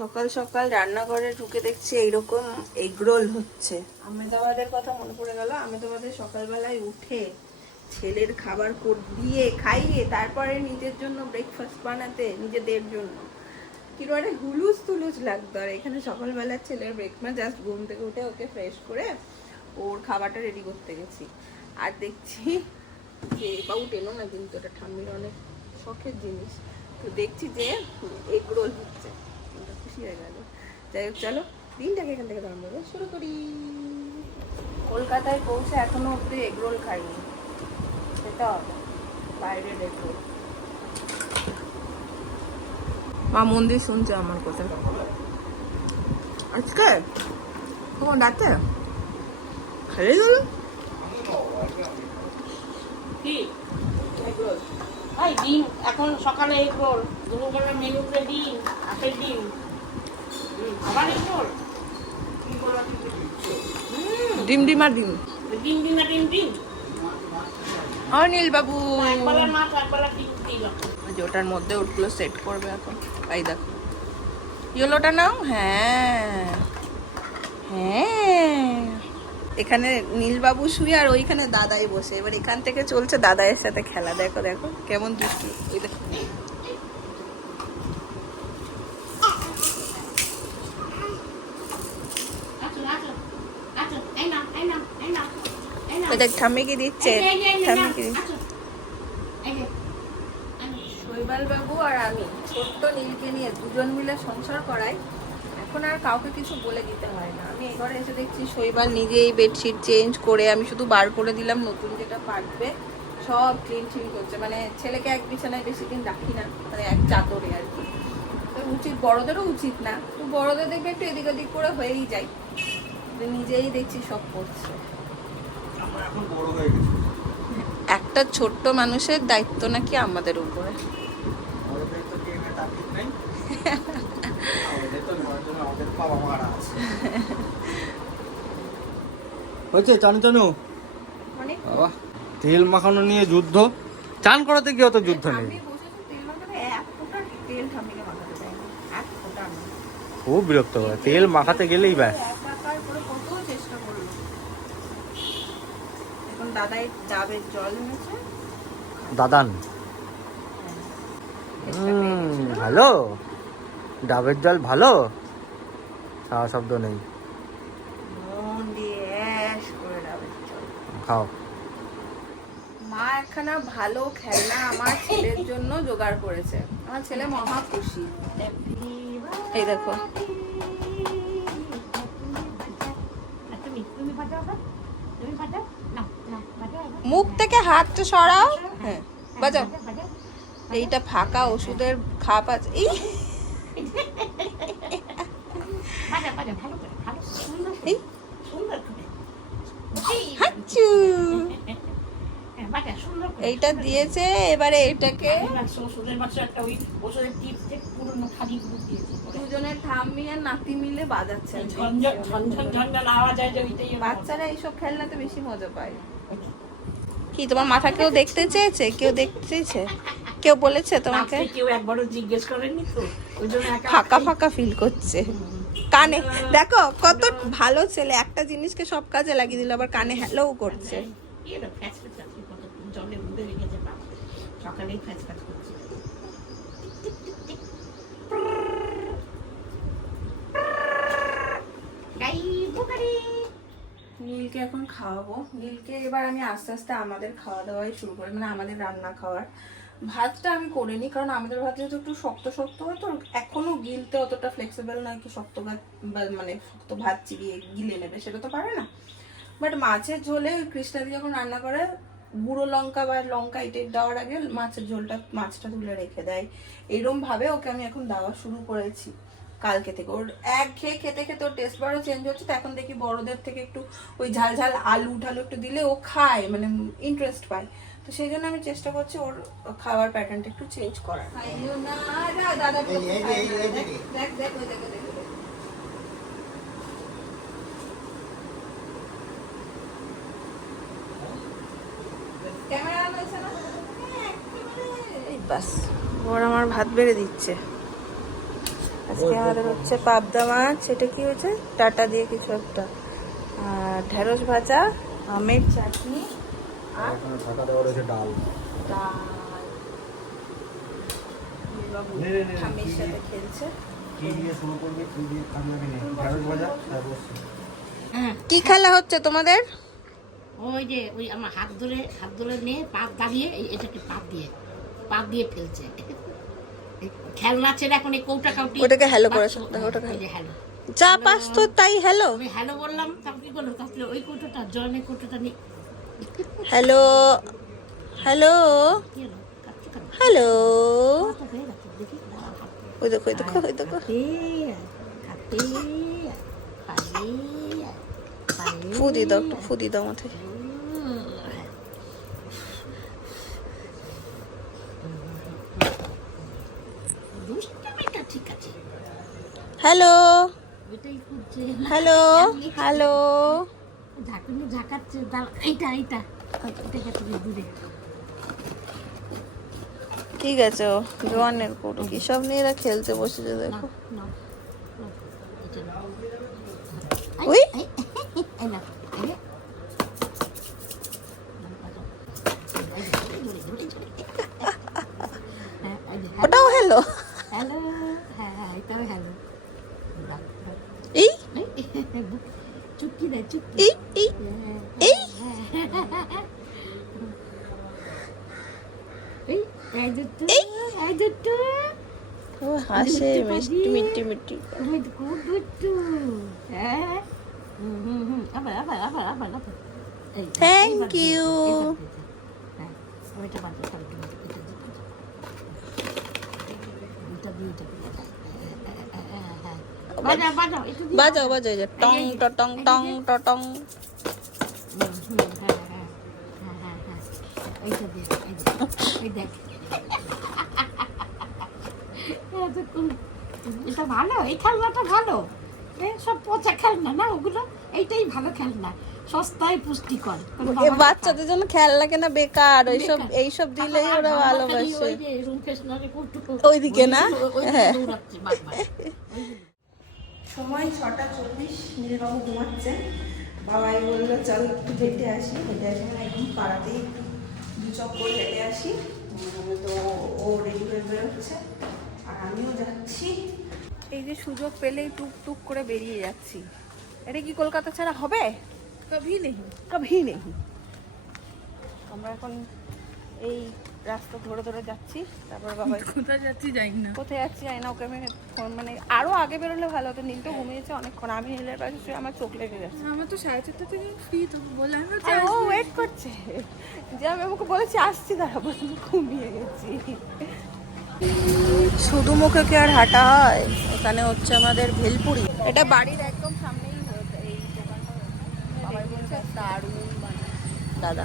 সকাল সকাল রান্নাঘরে ঢুকে দেখছি এইরকম এগরোল হচ্ছে। আহমেদাবাদের কথা মনে পড়ে গেল। আহমেদাবাদে সকালবেলায় উঠে ছেলের খাবার দিয়ে খাইয়ে তারপরে নিজের জন্য ব্রেকফাস্ট বানাতে, নিজেদের জন্য কিরকম হুলুস তুলুস লাগতো। আর এখানে সকালবেলা ছেলের ব্রেকফাস্ট, জাস্ট ঘুম থেকে উঠে ওকে ফ্রেশ করে ওর খাবারটা রেডি করতে গেছি। আর দেখছি যে বাবু টেনো না, কিন্তু এটা ঠাম্মির অনেক শখের জিনিস, তো দেখছি যে এগরোল হচ্ছে, খুশি হয়ে গেল। যাই হোক, চলো দিনটাকে এখান থেকে রান্না শুরু করি। কলকাতায় পৌঁছে এখনো অব্দি এগরোল খাইনি, সেটা হবে বাইরের এগরোল। মা মন্দির শুনছে আমার কথা আজকে, তোমার ডাক্তার খেলে গেল কি এগরোল? ভাই ডিম এখন সকালে এগরোল, দুপুরবেলা মেনুতে ডিম, আপেল ডিম, আবার এগরোল। ডিম ডিম আর ডিম ডিম ডিম আর ডিম ডিম। অনিল বাবু একবেলা মাছ একবেলা ডিম দিল। ওটার মধ্যে ওগুলো সেট করবে এখন। এই দেখো ইয়েলোটা নাও। হ্যাঁ হ্যাঁ, এখানে নীলবাবু শুয়ে আর ওইখানে দাদাই বসে। এবার এখান থেকে চলছে দাদাইয়ের সাথে খেলা। দেখো দেখো কেমন দুষ্টু। এই দেখো দেখ ঠাম্মিকে দিচ্ছে, ঠাম্মিকে দিচ্ছে। শৈবাল বাবু আর আমি ছোট্ট নীলকে নিয়ে দুজন মিলে সংসার করাই। এখন আর কাউকে কিছু বলে দিতে হয় না। আমি এবারে এসে দেখছি শৈবাল নিজেই বেডশিট চেঞ্জ করে, আমি শুধু বার করে দিলাম, নতুন যেটা পাকবে সব ক্লিন ক্লিন করছে। মানে ছেলেকে এক বিছানায় বেশি দিন রাখি না, মানে এক চাদরে আর কি। তো উচিত, বড়দেরও উচিত না, তো বড়দের দেখবে একটু এদিক ওদিক করে হয়েই যায়। নিজেই দেখছি সব করছে। একটা ছোট্ট মানুষের দায়িত্ব নাকি আমাদের উপরে। হয়েছে চানু চানু বাবা, তেল মাখানো নিয়ে যুদ্ধ। চান করাতে গিয়ে অত যুদ্ধ নেই। খুব বিরক্ত করে তেল মাখাতে গেলেই ব্যাস। এখন দাদাই ডাবের জল এনেছে, দাদান ভালো, ডাবের জল ভালো, সারা শব্দ নেই। মন দিয়ে অ্যাশ করে ডাবের জল খাও। মা একখানা ভালো খেলনা আমার ছেলের জন্য জোগাড় করেছে। আমার ছেলে মহা খুশি। এই দেখো মুখ থেকে হাতটা সরাও। হ্যাঁ বাজাও। এইটা ফাঁকা ওষুধের খাপ আছে। এইটা দিয়েছে, এবারে এটাকে দুজনের ঠাম্মি আর নাতি মিলে বাজাচ্ছে। বাচ্চারা এইসব খেলনাতে বেশি মজা পায়। কি তোমার মাথা কেউ দেখতে চেয়েছে? কেউ দেখতে চেয়েছে? কেউ বলেছে তোমাকে? কেউ একবারও জিজ্ঞেস করেনি তো, ওই জন্য ফাঁকা ফাঁকা ফিল করছে। কানে দেখো কত ভালো ছেলে, একটা জিনিসকে সব কাজে লাগিয়ে দিল, আবার কানে হ্যালো করছে। জলে উঠে রেখেছে, সকালেই ফ্যাচ ফ্যাচ করছে। নীলকে এখন খাওয়াবো। নীলকে এবার আমি আস্তে আস্তে আমাদের খাওয়া দাওয়াই শুরু করি, মানে আমাদের রান্না খাওয়ার। ভাতটা আমি করিনি, কারণ আমাদের ভাত যেহেতু একটু শক্ত শক্ত হয়, তো এখনো গিলতে অতটা ফ্লেক্সিবল নয় কি শক্ত ভাত, মানে শক্ত ভাত চিবিয়ে গিলে নেবে, সেটা তো পারে না। বাট মাছের ঝোলে কৃষ্ণাদি যখন রান্না করে গুঁড়ো লঙ্কা বা লঙ্কা এটা দেওয়ার আগে মাছের ঝোলটা, মাছটা তুলে রেখে দেয়। এরকম ভাবে ওকে আমি এখন দেওয়া শুরু করেছি কালকে থেকে। ওর এক খেয়ে খেতে খেতে ওর টেস্ট বারও চেঞ্জ হচ্ছে। তো এখন দেখি বড়দের থেকে একটু ওই ঝাল ঝাল আলু ঠালু একটু দিলে ও খায়, মানে ইন্টারেস্ট পায়। তো সেই জন্য আমি চেষ্টা করছি ওর খাওয়ার প্যাটার্নটা একটু চেঞ্জ করার। বাস ওর আমার ভাত বেড়ে দিচ্ছে। আজকে আমাদের হচ্ছে পাবদা মাছ, এটা কি হয়েছে টাটা দিয়ে কিছু একটা, আর ঢেঁড়স ভাজা, আমের চাটনি, আর এখানে ঢাকা দেওয়া রয়েছে ডাল। ডাল। বাবু ঠাম্মির সাথে খেলছে। কি দিয়ে শুরু করবি, কি দিয়ে খাবি আমি নেই। ঢেঁড়স ভাজা আর রসুন। হ্যাঁ কি খেলা হচ্ছে তোমাদের? ওই যে ওই আমার হাত ধরে নিয়ে পাত দাঁড়িয়ে এটাকে পাত দিয়ে ফেলছে। এই খেলনা ছেড়ে এখন এই কৌটা কাউটি ওটাকে hello করেছো, দেখো ওটাকে হ্যালো। যা পাস তো তাই হ্যালো। আমি হ্যালো বললাম, তারপর কি করলো, তাহলে ওই কৌটাটা জলের কৌটাটা নিয়ে হ্যালো হ্যালো কি হলো কাটছে কেন? হ্যালো। তো হয়ে গেছে, দেখি দাঁড়া, হাত ওই দেখো ওই দেখো ওই দেখো। ফুদি দাও, একটু ফুদি দাও মাথায়। দুষ্টামিটা ঠিক আছে, হ্যালো ওইটাই খুঁজছে। Hello hello. ঝাঁকুনি ঝাঁকাচ্ছে, দাঁড়া, এইটা তুমি দূরে ঠিক আছে, ও জোয়ানের কোটো কি সব নিয়ে এরা খেলতে বসেছে দেখো। না, এটা না। ওই এই না, এই নে। হ্যাঁ, এই যে, ওটাও হ্যালো। হ্যালো, হ্যাঁ, এটাও হ্যালো। এই চুটকি দেয়, চুটকি। এই এই এই এই দুটো, এই দুটো। ও হাসে মিষ্টি মিষ্টি মিষ্টি। ওই দুটো, হ্যাঁ। হুম, আবার। এই, Thank এইবার দিয়ে, you. এইবার দিয়ে। হ্যাঁ, ওইটা বাদ দাও, তাহলে তুমি এটা দিয়ে দাও। এটা দিয়ে, এটা দিয়ে। হ্যাঁ। বাজাও, একটু দিয়ে বাজাও বাজাও, এই যে টং টং টং টং। হ্যাঁ। এইটা দিয়ে, এই যে, এই দেখ। এটা ভালো, এই খেলনাটা ভালো। সব পচা খেলনা না ওগুলো, এইটাই ভালো খেলনা, সস্তায় পুষ্টিকর। এ বাচ্চাদের জন্য খেলনা কেনা বেকার, ওইসব এইসব দিলেই ওরা ভালোবাসে। ওইদিকে না? হ্যাঁ। সময় 6:40, নীলবাবু ঘুমাচ্ছে। বাবাই বললো চল একটু হেঁটে আসি, মানে একদম পাড়াতেই একটু 2 চক্কর হেঁটে আসি। তো ও রেডি হয়ে বেরোচ্ছে আর আমিও যাচ্ছি। এই যে সুযোগ পেলেই টুক করে বেরিয়ে যাচ্ছি। এটা কি কলকাতা ছাড়া হবে? কভি নেই। আমরা এখন এই রাস্তা ধরে যাচ্ছি, তারপর বাবা কোথায় যাচ্ছি জানি না। কোথায় যাচ্ছি জানি না। ওকে আমি মানে আরো আগে বেরোলে ভালো হতো। নীল তো ঘুমিয়েছে অনেকক্ষণ, আমি নীলের পাশে শুয়ে আমার চোখ লেগে যাচ্ছে। আমার তো 4:30 থেকে ফ্রি, তো বললাম না আর ও ওয়েট করছে যে আমি ওকে বলেছি আসছি, দাঁড়া বলে ঘুমিয়ে গেছি। শুধু মুখে কি আর হাঁটা হয়? এখানে হচ্ছে আমাদের ভেলপুরি, এটা বাড়ির একদম সামনেই হয়েছে এই দোকানটা। বাবাই বলছে দারুণ বানায় দাদা।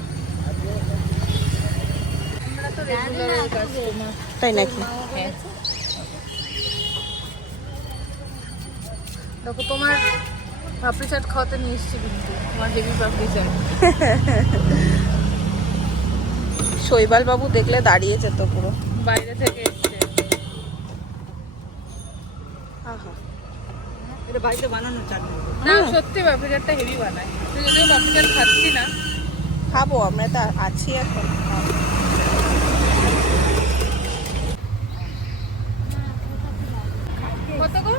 আমরা তো রেগুলার কাস্টমার। তাই নাকি? দেখো তোমার পাপড়ি চাট খাওয়াতে নিয়ে এসেছি, কিন্তু তোমার হেভি পাপড়ি চাট। শৈবাল বাবু দেখলে দাঁড়িয়েছে তো পুরো। বাইরে থেকে এসছে। আহা, এটা বাড়িতে বানানো চাটনি। না সত্যি পাপড়ি চাটটা হেভি বানায়। তুই যদিও পাপড়ি চাট খাচ্ছি না। খাবো, আমরা তো আছি এখন। কত গো?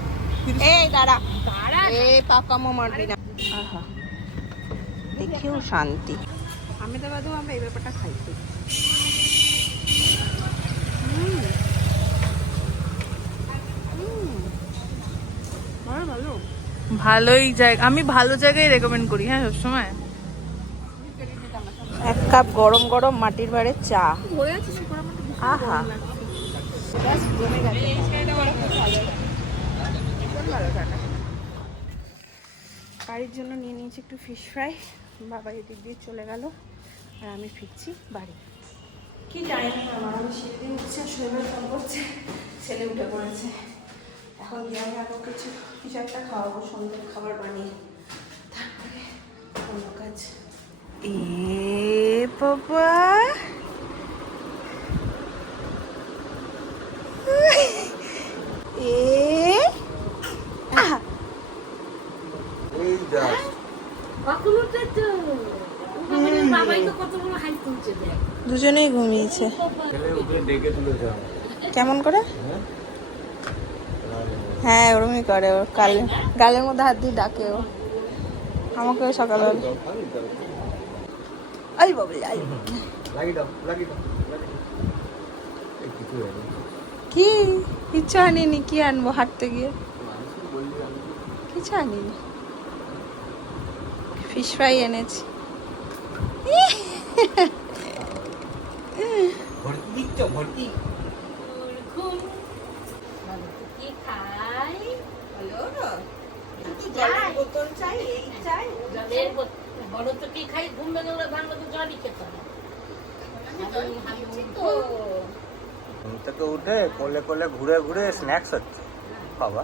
এই দাঁড়া, এই পাকামো মারবি না। আহা, দেখেও শান্তি। আমেদাবাদেও আমরা এই ব্যাপারটা খাইছি। ভালো। ভালোই জায়গা, আমি ভালো জায়গায় রেকমেন্ড করি, হ্যাঁ সবসময়। 1 কাপ গরম গরম মাটির ভাঁড়ের চা। পড়ে আছে সুপার আহা, বাড়ির জন্য নিয়ে নিয়েছি একটু ফিশ ফ্রাই। বাবা এদিক দিয়ে চলে গেল আর আমি ফিরছি বাড়ি। কি টাইম আমার, আমি সিঁড়ি দিয়ে উঠছি আর শৈবাল ফোন করছে, ছেলে উঠে পড়েছে। এখন গিয়ে আমি আরও কিছু একটা খাওয়াবো, সন্ধ্যের খাবার বানিয়ে, তারপরে অন্য কাজ। এ বাবা, এ কত বড় হাই তুলছে দেখ। দুজনেই ঘুমিয়েছে। ছেলে উঠে ডেকে তুলেছে কেমন করে? হ্যাঁ ওরমই করে, ওর গালের মধ্যে হাত দিয়ে ডাকে ও আমাকে সকালবেলা। আই বাবু আই কি কিছু আনিনি, কি আনবো হাঁটতে গিয়ে? কিছু আনিনি, ফিশ ফ্রাই এনেছি। কি খাই? জলের বড় তো কি খাই, ঘুম ভেঙে ওরা ভাঙলে তো জলই খেতে হয়। ঘুম থেকে উঠে কোলে কোলে ঘুরে ঘুরে স্ন্যাক্স হচ্ছে বাবা।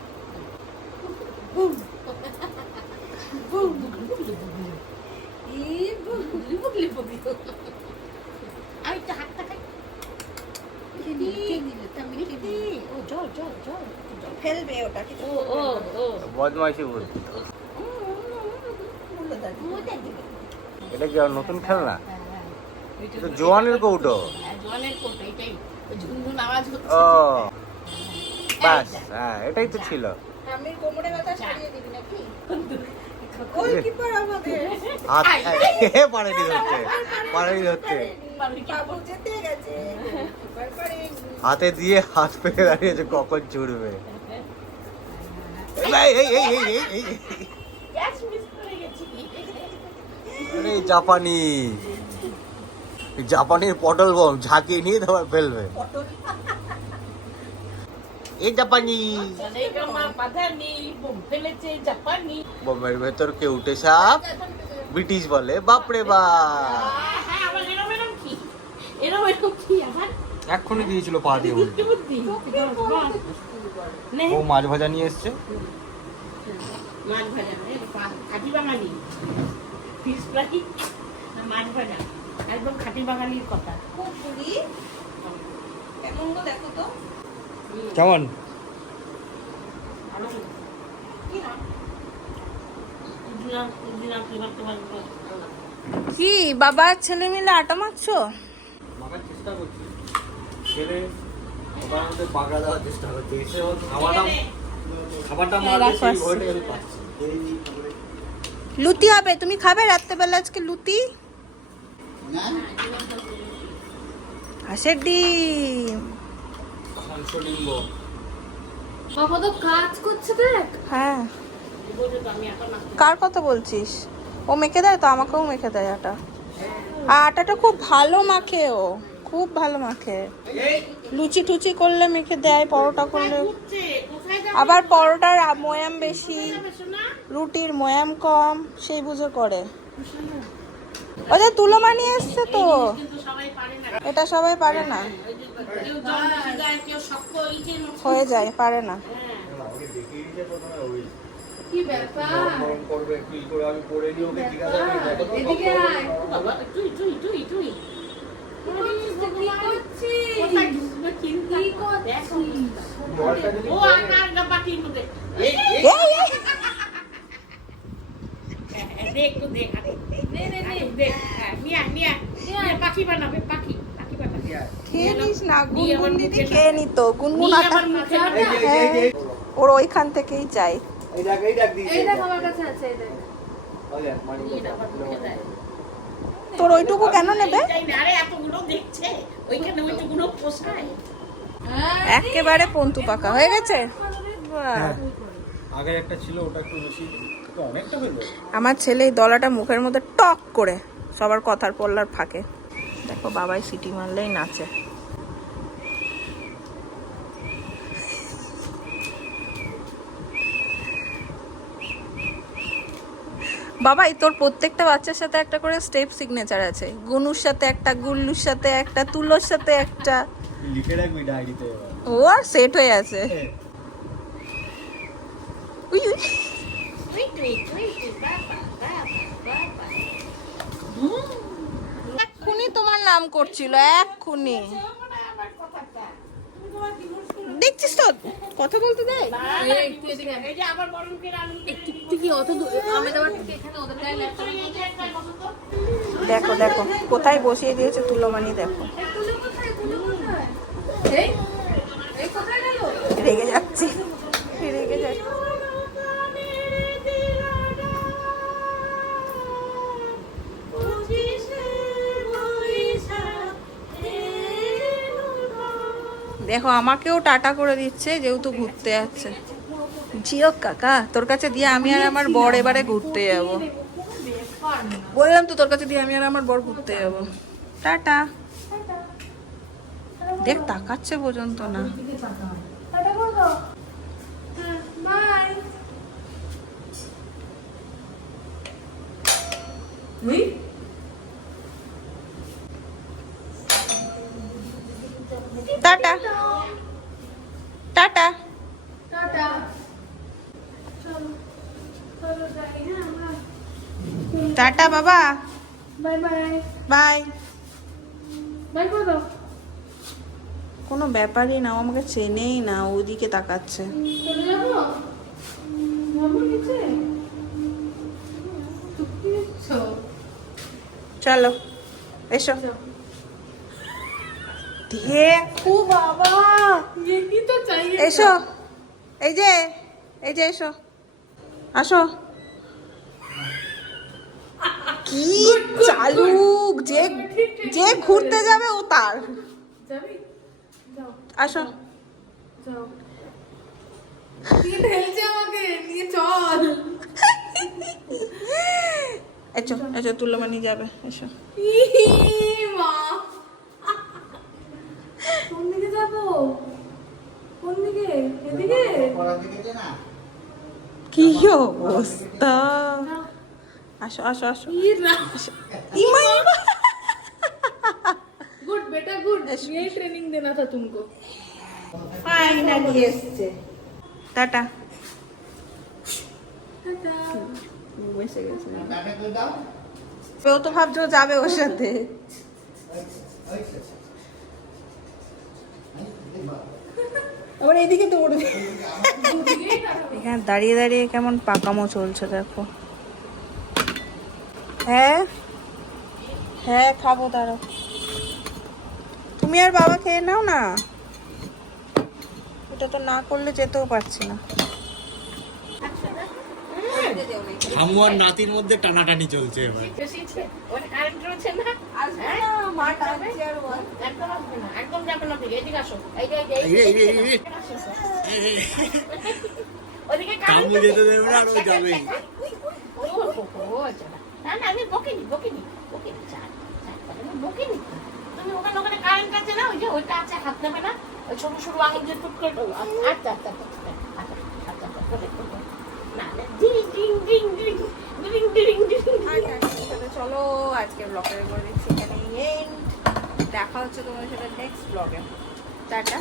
আমি তো হাতটা খাই। ও জল জল জল ফেলবে ওটা কি? ও ও ও বদমাইশি বুদ্ধি। এটা কি আর নতুন খেলনা? এটা জোয়ানের কৌটো। জলের কোটা, এটাই ঝুনঝুন আওয়াজ হচ্ছে। ও বাস, হ্যাঁ এটাই তো ছিল। আমি কোমরে ব্যথা সারিয়ে দিবি নাকি? ওই কিপার আমাদের হাত পারেনি ধরতে, পারেনি ধরতে। বাবু যেতে গেছে, কিপার পারেনি। হাতে দিয়ে হাত পেতে দাঁড়িয়েছে কখন ছুড়বে। এই, এই, এই, এই, এই, এই। গ্যাস মিস করে গেছি। আরে জাপানি, জাপানির পটল বম ঝাঁকিয়ে নিয়ে তোমার ফেলবে। এই জাপানি জলের মা বাধা নেই, বোম ফেলেছে জাপানি। বোমের ভেতর কে উঠে সাপ, ব্রিটিশ বলে বাপরে বাপ। হ্যাঁ, আবার এরম এরম কি? এরম এরম কি আবার? এক্ষুনি দিয়েছিল পা দিয়ে উল্টে। বুদ্ধি নে, ও মাছ ভাজা নিয়ে এসছে। মাছ ভাজা খাঁটি বাঙালি, ফিশ ফ্রাই না মাছ ভাজা, একদম খাঁটি বাঙালির কথা। খুব পুরি কেমন গো দেখো তো। কেমন? কি বাবা ছেলে মিলে আটা মাখছো? মাখার চেষ্টা করছি। ছেলে ওটার মধ্যে পাকড়া দেওয়ার চেষ্টা করছে। এসে ওর খাবারটা মারবে সেই ভয়টা আমি পাচ্ছি। লুতি হবে, তুমি খাবে রাত্রেবেলা আজকে লুতি? হাঁসের ডিম। হংসডিম্ব। বাবা তো কাজ করছে দেখ। হ্যাঁ আমি এখন না কার কথা বলছিস? ও মেখে দেয় তো, আমাকেও মেখে দেয় আটা। আর আটাটা খুব ভালো মাখে, ও খুব ভালো মাখে। লুচি টুচি করলে মেখে দেয়, পরোটা করলে। ঘুরছে, কোথায় যাবে আবার পরোটার ময়াম বেশি, সোনা? রুটির ময়াম কম, সেই বুঝে করে। ওদের তুলো বানিয়ে এসছে তো, কিন্তু সবাই পারে না। এটা সবাই পারে না, কেউ জল বেশি দেয়, কেউ শক্ত ইটের মতো। হয়ে যায়, পারে না। কি ব্যাপার? করবে কি করে আমি করে নিয়ে ওকে জিজ্ঞাসা করি দেখো তো এদিকে আয়। বাবা, তুই তুই তুই তুই কি করছিস? কোথায় ঢুকবে চিন্তা কি কর। করছিস? জলটা যদি ও আকার বাটির মধ্যে এই এই দেখ একটু দেখ নে নে নে। দেখ মিয়া মিয়া পাখি বানাবে, পাখি পাখি বানাবে। খেয়ে নিস না, নিয়ে আমার গুনগুন দিদি মুখে খেয়ে নিত, গুনগুন নিয়ে আটা। আমার মুখে এই যে, এই যে, এই যে, ওর ওইখান থেকেই চাই। এই দেখ দিয়েছে। এই দেখ আমার কাছে আছে, এই দেখ। ওই দেখ, মানি নিয়ে আমার মুখে দেয়। তোর ওইটুকু কেন নেবে? এইটাই না, আরে এতগুলো দেখছে ওইখানে ওইটুকুনো পোষায়। একেবারে পন্তু পাকা হয়ে গেছে। বাহ। আগে একটা ছিল ওটা একটু বেশি, তো অনেকটা হলো। আমার ছেলে এই দলাটা মুখের মধ্যে টক করে সবার কথার পল্লার ফাঁকে। দেখো বাবাই সিটি মারলেই নাচে। বাবাই তোর প্রত্যেকটা বাচ্চার সাথে একটা করে স্টেপ সিগনেচার আছে। গুনুর সাথে একটা, গুল্লুর সাথে একটা, তুলোর সাথে একটা। লিখে রাখবি ডায়েরিতে। ও আর সেট হয়ে আছে। We we. তুই তুই তুই তুই বাবা বাবা বাবা। এক্ষুনি তোমার নাম করছিল, এক্ষুনি। দেখছিস তো কথা বলতে দে। একটু এদিকে আয়। এই যে আবার বরমকে রান্না তুই কি অত আমেদাবাদ থেকে এখানে ওদের গায়ে ল্যাপটপ এই যে একটা কথা তো দেখো দেখো কোথায় বসিয়ে দিয়েছে তুলোমানি, দেখো এই এই কোথায় গেল? রেগে যাচ্ছে, রেগে যাচ্ছে। দেখো আমাকেও টাটা করে দিচ্ছে যেহেতু ঘুরতে যাচ্ছে। জিও কাকা, তোর কাছে দিয়ে আমি আর আমার বর এবারে ঘুরতে যাব। বললাম তো তোর কাছে দিয়ে আমি আর আমার বর ঘুরতে যাব। টাটা। দেখ তাকাচ্ছে পর্যন্ত না। Tata tata. টাটা বাবা, বাই বাই বাই। বাই করে দাও। কোনো ব্যাপারই না, ও আমাকে চেনেই না, ওদিকে তাকাচ্ছে। চলে যাবো যাবো নিচে। তুই কি নিচ্ছো? চলো এসো। দেখো বাবা, यही तो चाहिए এসো, এই যে এসো, আসো। কি চালুক, যে যে ঘুরতে যাবে ও তার। যাবি যাও আসো। যাও কি ঢেলছে আমাকে নিয়ে চল। এসো এসো, তুলোমানি যাবে, এসো। মা কোন দিকে যাবো? কোন দিকে? এদিকে? কি অবস্থা। আসো আসো আসো। गुड बेटा गुड, यही ट्रेनिंग देना था तुमको। ফাইনালি এসছে। টাটা। বসে গেছে। ও তো ভাবছো ও যাবে ওর সাথে। আবার এইদিকে দৌড়বে। এখানে দাঁড়িয়ে দাঁড়িয়ে কেমন পাকামো চলছে দেখো। হ্যাঁ হ্যাঁ খাবো, দাঁড়াও। তুমি আর বাবা খেয়ে নাও না, এটা তো না করলে যেতেও পারছি না। ঠাম্মু আর নাতির মধ্যে টানাটানি চলছে এবার। বেশিছে ওর কারেন্ট রয়েছে না আসবে না, মা টানছে আর বল। একদম আসবে না, একদম যাবে না দিকে এদিকে আসো এই যে ওদিকে ঠাম্মু যেতে দেবে না আর ও যাবেই। না না আমি বকিনি চা বকিনি। তুমি ওখানে ওখানে কারেন্ট আছে না, ওই যে ওইটা আছে, হাত নেবে না, ওই ছোট ছোট আঙুল দিয়ে টুক করে দেবো। আচ্ছা আচ্ছা না ding ding ding ding ding ding ding. চলো আজকে ব্লগের করে দিচ্ছি এখানে এন্ড। দেখা হচ্ছে তোমার সাথে নেক্সট ব্লগে। টাটা।